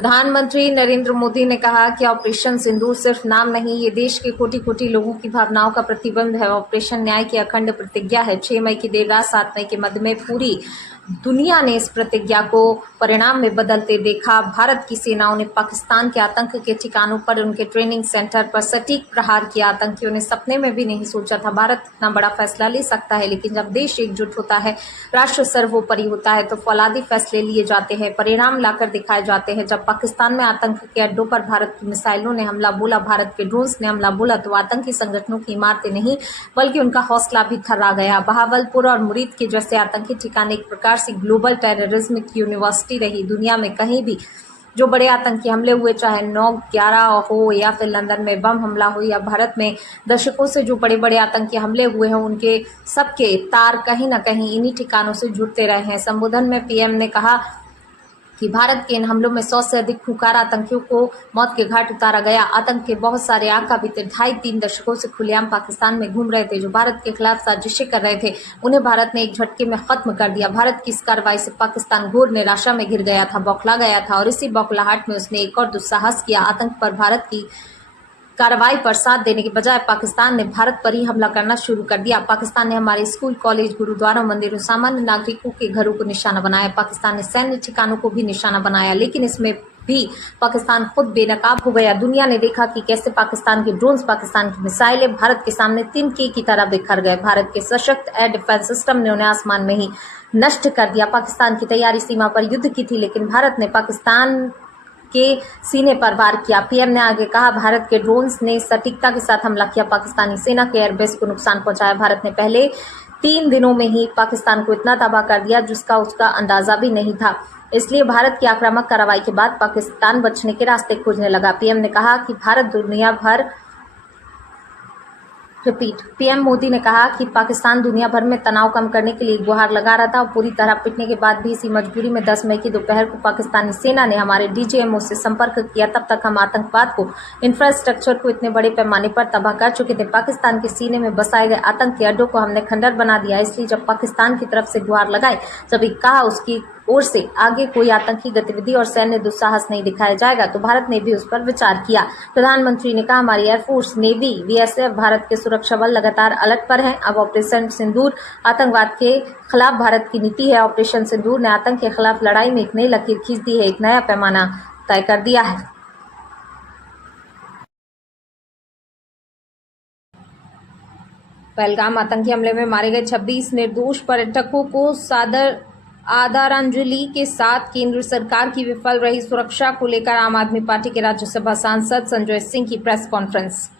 प्रधानमंत्री नरेंद्र मोदी ने कहा कि ऑपरेशन सिंदूर सिर्फ नाम नहीं, ये देश के कोटि-कोटि लोगों की भावनाओं का प्रतिबिंब है। ऑपरेशन न्याय की अखंड प्रतिज्ञा है। 6 मई की देर रात 7 मई के मध्य में पूरी दुनिया ने इस प्रतिज्ञा को परिणाम में बदलते देखा। भारत की सेनाओं ने पाकिस्तान के आतंक के ठिकानों पर, उनके ट्रेनिंग सेंटर पर सटीक प्रहार किया। आतंकियों ने सपने में भी नहीं सोचा था भारत इतना बड़ा फैसला ले सकता है, लेकिन जब देश एकजुट होता है, राष्ट्र सर्वोपरि होता है, तो फौलादी फैसले लिए जाते हैं, परिणाम लाकर दिखाए जाते हैं। जब पाकिस्तान में आतंक के अड्डों पर भारत की मिसाइलों ने हमला बोला, भारत के ड्रोन्स ने हमला बोला, तो आतंकी संगठनों की इमारतें नहीं बल्कि उनका हौसला भी थर्रा गया। बहावलपुर और मुरीद के जैसे आतंकी ठिकाने एक प्रकार से ग्लोबल टेररिज्म की यूनिवर्सिटी रही। दुनिया में कहीं भी जो बड़े आतंकी हमले हुए, चाहे 9/11 हो या फिर लंदन में बम हमला हो, या भारत में दशकों से जो बड़े बड़े आतंकी हमले हुए हैं, उनके सबके तार कहीं न कहीं इन्हीं ठिकानों से जुड़ते रहे हैं। संबोधन में पीएम ने कहा कि भारत के इन हमलों में 100 से अधिक खूंखार आतंकियों को मौत के घाट उतारा गया। आतंक के बहुत सारे आका बीते 2.5-3 दशकों से खुलेआम पाकिस्तान में घूम रहे थे, जो भारत के खिलाफ साजिशें कर रहे थे, उन्हें भारत ने एक झटके में खत्म कर दिया। भारत की इस कार्रवाई से पाकिस्तान घोर निराशा में घिर गया था, बौखला गया था, और इसी बौखलाहट में उसने एक और दुस्साहस किया। आतंक पर भारत की कार्रवाई पर साथ देने के बजाय पाकिस्तान ने भारत पर ही हमला करना शुरू कर दिया। पाकिस्तान ने हमारे स्कूल, कॉलेज, गुरुद्वारों, मंदिरों, सामान्य नागरिकों के घरों को निशाना बनाया। पाकिस्तान ने सैन्य ठिकानों को भी निशाना बनाया, लेकिन इसमें भी पाकिस्तान खुद बेनकाब हो गया। दुनिया ने देखा कि कैसे पाकिस्तान के ड्रोन्स, पाकिस्तान की मिसाइलें भारत के सामने तिनके की तरह बिखर गए। भारत के सशक्त एयर डिफेंस सिस्टम ने उन्हें आसमान में ही नष्ट कर दिया। पाकिस्तान की तैयारी सीमा पर युद्ध की थी, लेकिन भारत ने पाकिस्तान के सीने पर वार किया। पीएम ने आगे कहा, भारत के ड्रोन्स ने सटीकता के साथ हमला किया, पाकिस्तानी सेना के एयरबेस को नुकसान पहुंचाया। भारत ने पहले 3 दिनों में ही पाकिस्तान को इतना तबाह कर दिया जिसका उसका अंदाजा भी नहीं था। इसलिए भारत की आक्रामक कार्रवाई के बाद पाकिस्तान बचने के रास्ते खोजने लगा। पीएम ने कहा कि पीएम मोदी ने कहा कि पाकिस्तान दुनिया भर में तनाव कम करने के लिए गुहार लगा रहा था, और पूरी तरह पिटने के बाद भी इसी मजबूरी में 10 मई की दोपहर को पाकिस्तानी सेना ने हमारे डीजीएमओ से संपर्क किया। तब तक हम आतंकवाद को, इंफ्रास्ट्रक्चर को इतने बड़े पैमाने पर तबाह कर चुके थे। पाकिस्तान के सीने में बसाए गए आतंक के अड्डों को हमने खंडर बना दिया। इसलिए जब पाकिस्तान की तरफ से गुहार लगाई, जब कहा उसकी ओर से आगे कोई आतंकी गतिविधि और सैन्य दुस्साहस नहीं दिखाया जाएगा, तो भारत ने भी उस पर विचार किया। प्रधानमंत्री ने कहा, हमारी एयरफोर्स, नेवी, बीएसएफ, भारत के सुरक्षा बल लगातार अलर्ट पर हैं। अब ऑपरेशन सिंदूर आतंकवाद के खिलाफ भारत की नीति है। ऑपरेशन सिंदूर ने आतंक के खिलाफ लड़ाई में एक नई लकीर खींच दी है, एक नया पैमाना तय कर दिया है। पहलगाम आतंकी हमले में मारे गए 26 निर्दोष पर्यटकों को आदरांजलि के साथ केंद्र सरकार की विफल रही सुरक्षा को लेकर आम आदमी पार्टी के राज्यसभा सांसद संजय सिंह की प्रेस कॉन्फ्रेंस।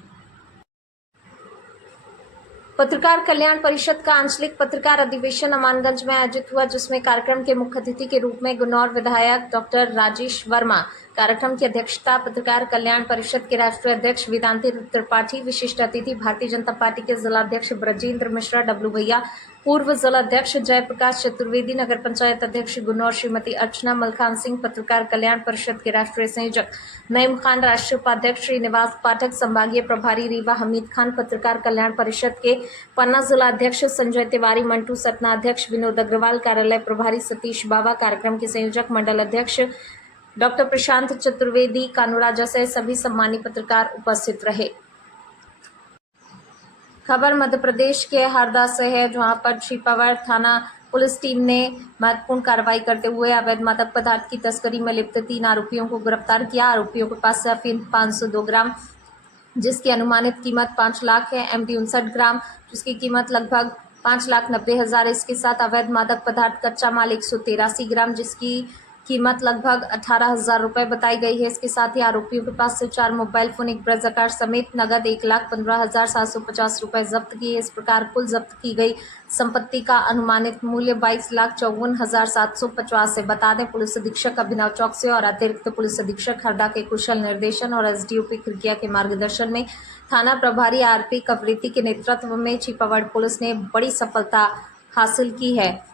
पत्रकार कल्याण परिषद का आंचलिक पत्रकार अधिवेशन अमानगंज में आयोजित हुआ, जिसमें कार्यक्रम के मुख्य अतिथि के रूप में गुन्नौर विधायक डॉक्टर राजेश वर्मा, कार्यक्रम की अध्यक्षता पत्रकार कल्याण परिषद के राष्ट्रीय अध्यक्ष वेदांती त्रिपाठी, विशिष्ट अतिथि भारतीय जनता पार्टी के जिलाध्यक्ष ब्रजेंद्र मिश्रा, डब्लू भैया, पूर्व जिलाध्यक्ष जयप्रकाश चतुर्वेदी, नगर पंचायत अध्यक्ष गुन्नौर श्रीमती अर्चना मलखान सिंह, पत्रकार कल्याण परिषद के राष्ट्रीय संयोजक नईम खान, राष्ट्रीय उपाध्यक्ष श्रीनिवास पाठक, संभागीय प्रभारी रीवा हमीद खान, पत्रकार कल्याण परिषद के पन्ना जिलाध्यक्ष संजय तिवारी, मंटू सतना अध्यक्ष विनोद अग्रवाल, कार्यालय प्रभारी सतीश बाबा, कार्यक्रम के संयोजक मंडल अध्यक्ष डॉक्टर प्रशांत चतुर्वेदी, कानूराजा सहित सभी सम्मानित पत्रकार उपस्थित रहे। खबर मध्य प्रदेश के हरदा से है, जहां पर छिपावर थाना पुलिस टीम ने महत्वपूर्ण कार्रवाई करते हुए अवैध मादक पदार्थ की तस्करी में लिप्त 3 आरोपियों को गिरफ्तार किया। आरोपियों के पास से अफीम 502 ग्राम, जिसकी अनुमानित कीमत 5 लाख है, एमडी 59 ग्राम, जिसकी कीमत लगभग 5,90,000। इसके साथ अवैध मादक पदार्थ कच्चा माल 183 ग्राम, जिसकी कीमत लगभग 18,000 रुपए बताई गई है। इसके साथ ही आरोपियों के पास से 4 मोबाइल फोन, एक ब्रज कार्ड समेत नगद 1,15,750 रुपए जब्त किए। इस प्रकार कुल जब्त की गई संपत्ति का अनुमानित मूल्य 22,54,750 है। बता दें, पुलिस अधीक्षक अभिनव चौकसे और अतिरिक्त पुलिस अधीक्षक हरदा के कुशल निर्देशन और एसडीओपी खिड़किया के मार्गदर्शन में थाना प्रभारी आरपी कवरेती के नेतृत्व में छिपावर पुलिस ने बड़ी सफलता हासिल की है।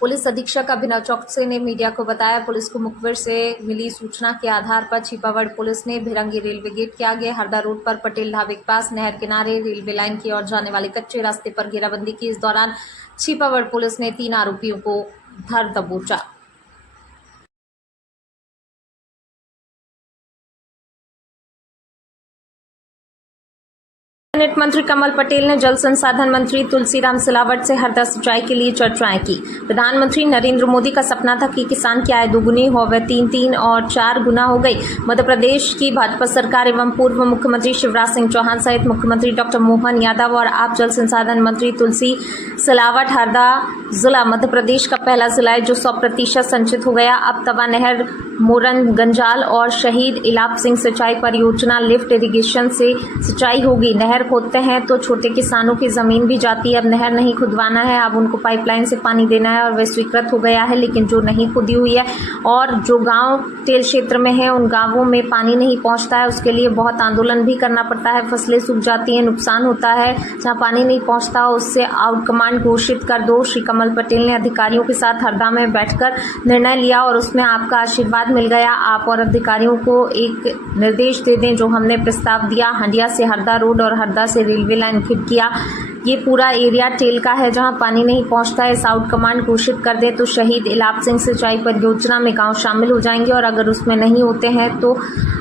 पुलिस अधीक्षक अभिनव चौकसे ने मीडिया को बताया, पुलिस को मुखबिर से मिली सूचना के आधार पर छिपावर पुलिस ने भिरंगी रेलवे गेट के आगे, हरदा रोड पर पटेल ढाबे के पास, नहर किनारे, रेलवे लाइन की ओर जाने वाले कच्चे रास्ते पर घेराबंदी की। इस दौरान छिपावर पुलिस ने 3 आरोपियों को धर दबोचा। कैबिनेट मंत्री कमल पटेल ने जल संसाधन मंत्री तुलसीराम सिलावट से हरदा सिंचाई के लिए चर्चाएं की। प्रधानमंत्री नरेंद्र मोदी का सपना था कि किसान की आय दोगुनी हो, वह 3 और 4 गुना हो गई। मध्य प्रदेश की भाजपा सरकार एवं पूर्व मुख्यमंत्री शिवराज सिंह चौहान सहित मुख्यमंत्री डॉक्टर मोहन यादव और आप जल संसाधन मंत्री तुलसी सिलावट हरदा जिला मध्य प्रदेश का पहला जिला है जो 100% सिंचित हो गया। अब तवा नहर, मोरन गंजाल और शहीद इलाप सिंह सिंचाई परियोजना लिफ्ट इरिगेशन से सिंचाई होगी। नहर खोदते हैं तो छोटे किसानों की जमीन भी जाती है। अब नहर नहीं खुदवाना है, अब उनको पाइपलाइन से पानी देना है और वह स्वीकृत हो गया है। लेकिन जो नहीं खुदी हुई है और जो गांव तेल क्षेत्र में है उन गांवों में पानी नहीं पहुंचता है, उसके लिए बहुत आंदोलन भी करना पड़ता है। फसलें सूख जाती हैं, नुकसान होता है। जहां पानी नहीं पहुंचता उससे आउट कमांड घोषित कर दो। श्री कमल पटेल ने अधिकारियों के साथ हरदा में बैठकर निर्णय लिया और उसमें आपका आशीर्वाद मिल गया। आप और अधिकारियों को एक निर्देश दे दें जो हमने प्रस्ताव दिया। हंडिया से हरदा रोड और हरदा से रेलवे लाइन फिट किया। ये पूरा एरिया टेल का है जहां पानी नहीं पहुंचता है। आउट कमांड घोषित कर दे तो शहीद इलाप सिंह सिंचाई परियोजना में गांव शामिल हो जाएंगे और अगर उसमें नहीं होते हैं तो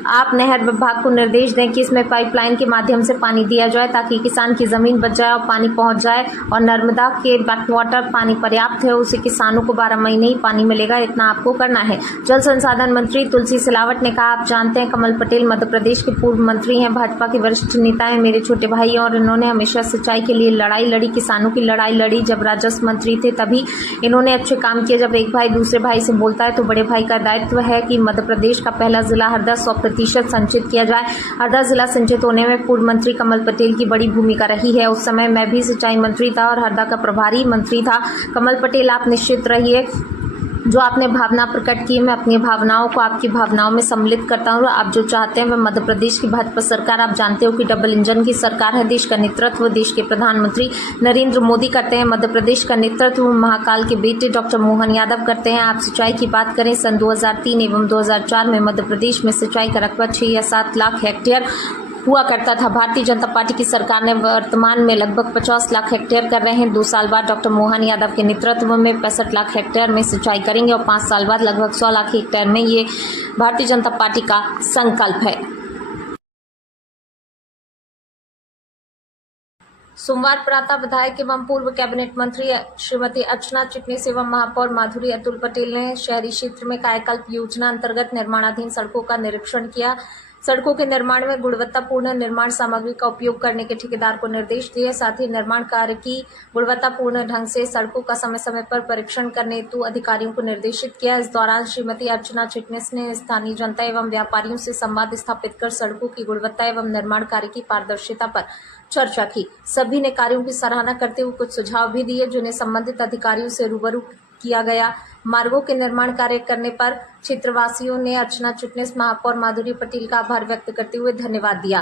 आप नहर विभाग को निर्देश दें कि इसमें पाइपलाइन के माध्यम से पानी दिया जाए ताकि किसान की जमीन बच जाए और पानी पहुंच जाए। और नर्मदा के बैकवाटर पानी पर्याप्त है, उसे किसानों को 12 महीने ही पानी मिलेगा। इतना आपको करना है। जल संसाधन मंत्री तुलसी सिलावट ने कहा, आप जानते हैं कमल पटेल मध्य प्रदेश के पूर्व मंत्री हैं, भाजपा के वरिष्ठ नेता हैं, मेरे छोटे भाई और इन्होंने हमेशा सिंचाई के लिए लड़ाई लड़ी, किसानों की लड़ाई लड़ी। जब राजस्व मंत्री थे तभी इन्होंने अच्छे काम किए। जब एक भाई दूसरे भाई से बोलता है तो बड़े भाई का दायित्व है कि मध्य प्रदेश का पहला जिला हरदा 100% संचित किया जाए। हरदा जिला संचित होने में पूर्व मंत्री कमल पटेल की बड़ी भूमिका रही है। उस समय मैं भी सिंचाई मंत्री था और हरदा का प्रभारी मंत्री था। कमल पटेल, आप निश्चित रहिए, जो आपने भावना प्रकट की, मैं अपनी भावनाओं को आपकी भावनाओं में सम्मिलित करता हूँ। आप जो चाहते हैं वह मध्य प्रदेश की भाजपा सरकार, आप जानते हो कि डबल इंजन की सरकार है। देश का नेतृत्व देश के प्रधानमंत्री नरेंद्र मोदी करते हैं। मध्य प्रदेश का नेतृत्व महाकाल के बेटे डॉक्टर मोहन यादव करते हैं। आप सिंचाई की बात करें, सन 2003 एवं 2004 में मध्य प्रदेश में सिंचाई का रकबा 6 या 7 लाख हेक्टेयर हुआ करता था। भारतीय जनता पार्टी की सरकार ने वर्तमान में लगभग 50 लाख हेक्टेयर कर रहे हैं। 2 साल बाद डॉक्टर मोहन यादव के नेतृत्व में 65 लाख हेक्टेयर में सिंचाई करेंगे और 5 साल बाद लगभग 100 लाख हेक्टेयर में ये भारतीय जनता पार्टी का संकल्प है। सोमवार प्रातः विधायक एवं पूर्व कैबिनेट मंत्री श्रीमती अर्चना चिटनीस एवं महापौर माधुरी अतुल पटेल ने शहरी क्षेत्र में कायाकल्प योजना अंतर्गत निर्माणाधीन सड़कों का निरीक्षण किया। सड़कों के निर्माण में गुणवत्तापूर्ण निर्माण सामग्री का उपयोग करने के ठेकेदार को निर्देश दिए। साथ ही निर्माण कार्य की गुणवत्तापूर्ण ढंग से सड़कों का समय समय पर परीक्षण करने हेतु अधिकारियों को निर्देशित किया। इस दौरान श्रीमती अर्चना चिटनीस ने स्थानीय जनता एवं व्यापारियों से संवाद स्थापित कर सड़कों की गुणवत्ता एवं निर्माण कार्य की पारदर्शिता पर चर्चा की। सभी ने कार्यों की सराहना करते हुए कुछ सुझाव भी दिए जिन्हें संबंधित अधिकारियों से रूबरू किया गया। मार्गों के निर्माण कार्य करने पर क्षेत्रवासियों ने अर्चना चिटनीस, महापौर माधुरी पटेल का आभार व्यक्त करते हुए धन्यवाद दिया।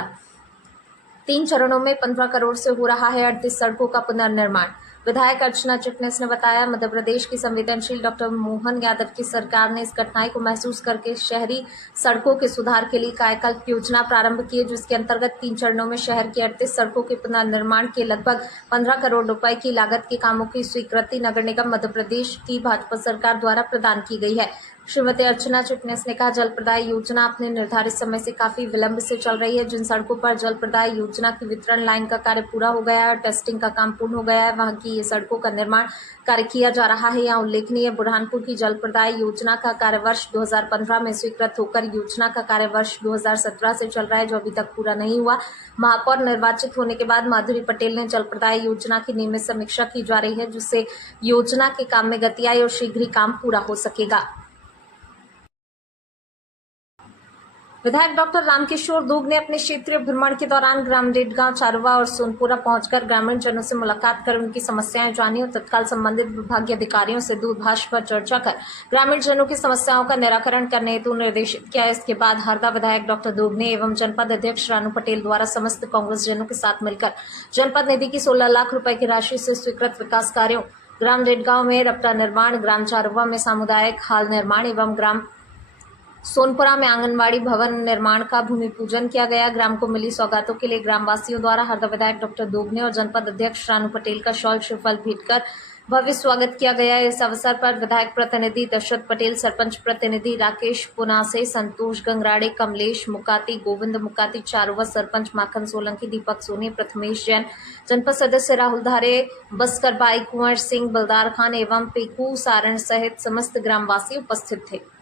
3 चरणों में 15 करोड़ से हो रहा है 38 सड़कों का पुनर्निर्माण। विधायक अर्चना चिटनीस ने बताया, मध्य प्रदेश की संवेदनशील डॉक्टर मोहन यादव की सरकार ने इस घटनाएं को महसूस करके शहरी सड़कों के सुधार के लिए कायाकल्प योजना प्रारंभ की है, जिसके अंतर्गत 3 चरणों में शहर की 38 सड़कों के पुनर्निर्माण के लगभग 15 करोड़ रुपए की लागत के कामों की स्वीकृति नगर निगम मध्य प्रदेश की भाजपा सरकार द्वारा प्रदान की गई है। श्रीमती अर्चना चिटनीस ने कहा, जल प्रदाय योजना अपने निर्धारित समय से काफी विलंब से चल रही है। जिन सड़कों पर जल प्रदाय योजना की वितरण लाइन का कार्य पूरा हो गया है और टेस्टिंग का काम पूर्ण हो गया है, वहां की ये सड़कों का निर्माण कार्य किया जा रहा है। यहाँ उल्लेखनीय बुरहानपुर की जल प्रदाय योजना का कार्य वर्ष 2015 में स्वीकृत होकर योजना का कार्य वर्ष 2017 से चल रहा है, जो अभी तक पूरा नहीं हुआ। महापौर निर्वाचित होने के बाद माधुरी पटेल ने जल प्रदाय योजना की नियमित समीक्षा की जा रही है, जिससे योजना के काम में गति आई और शीघ्र ही काम पूरा हो सकेगा। विधायक डॉक्टर रामकिशोर दूब ने अपने क्षेत्रीय भ्रमण के दौरान ग्राम डेडगांव, चारुवा और सोनपुरा पहुंचकर ग्रामीण जनों से मुलाकात कर उनकी समस्याएं जानी और तत्काल संबंधित विभागीय अधिकारियों से दूरभाष पर चर्चा कर ग्रामीण जनों की समस्याओं का निराकरण करने हेतु निर्देशित किया। इसके बाद हरदा विधायक डॉक्टर दूब ने एवं जनपद अध्यक्ष रानू पटेल द्वारा समस्त कांग्रेस जनों के साथ मिलकर जनपद निधि की 16 लाख रुपए की राशि से स्वीकृत विकास कार्यों, ग्राम डेडगांव में रपटा निर्माण, ग्राम चारुवा में सामुदायिक हाल निर्माण एवं ग्राम सोनपुरा में आंगनबाड़ी भवन निर्माण का भूमि पूजन किया गया। ग्राम को मिली सौगातों के लिए ग्रामवासियों द्वारा हरदा विधायक डॉक्टर दूब ने और जनपद अध्यक्ष रानू पटेल का शॉल श्रीफल भेंट कर भव्य स्वागत किया गया। इस अवसर पर विधायक प्रतिनिधि दशरथ पटेल, सरपंच प्रतिनिधि राकेश पुनासे, संतोष गंगराड़े, कमलेश मुकाती, गोविंद मुकाती, चारोवत सरपंच माखन सोलंकी, दीपक सोनी, प्रथमेश जैन, जनपद सदस्य राहुल धारे, बस्कर बाई, कुंवर सिंह, बलदार खान एवं पेकू सारण सहित समस्त ग्रामवासी उपस्थित थे।